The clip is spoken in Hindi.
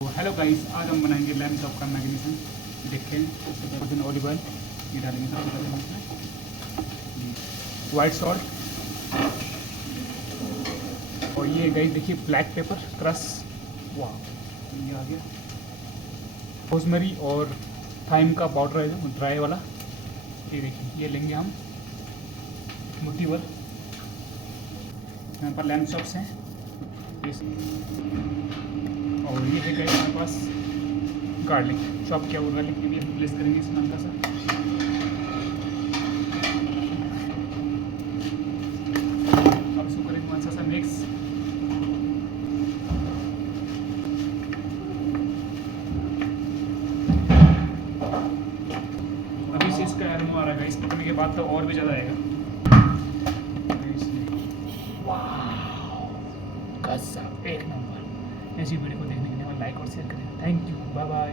तो हेलो गाइस, आज हम बनाएंगे लैम्प चॉप का मैग्नीशियम। देखें सबसे पहले ऑलिव ऑयल ये डालेंगे सबसे पहले हम इसमें वाइट सॉल्ट। और ये गाइस देखिए ब्लैक पेपर क्रश, वाह ये आ गया। रोजमेरी और थाइम का पाउडर है जो ड्राई वाला, ये देखिए ये लेंगे हम मुट्ठी भर। यहाँ पर लैम्प चॉप्स हैं और ये है गाइस हमारे पास गार्लिक, चॉप किया हुआ गार्लिक भी हम प्लेस करेंगे इसमें हल्का सा। अब इसको करेंगे अच्छा सा मिक्स। अभी से इसका एरोमा आ रहा है गाइस, पकने के बाद तो और भी ज़्यादा आएगा। गजब, एक नंबर। ऐसी वीडियो को देखने के लिए लाइक और शेयर करें। Thank you, bye bye.